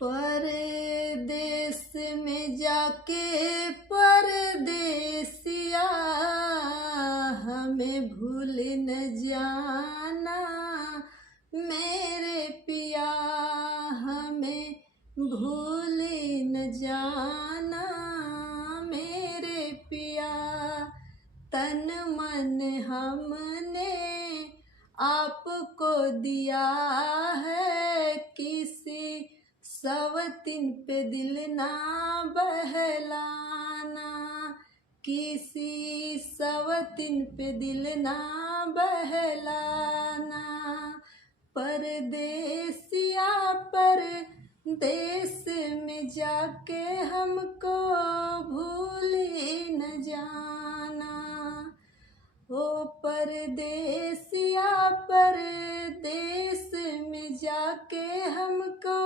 परदेस में जाके परदेसिया हमें भूल न जाना मेरे पिया, हमें भूल न जाना मेरे पिया। तन मन हमने आपको दिया है, किसी सवतिन पे दिल ना बहलाना, किसी सवतिन पे दिल ना बहलाना। परदेसिया परदेस में जाके हमको भूल न जाना, ओ परदेसिया परदेस में जाके हमको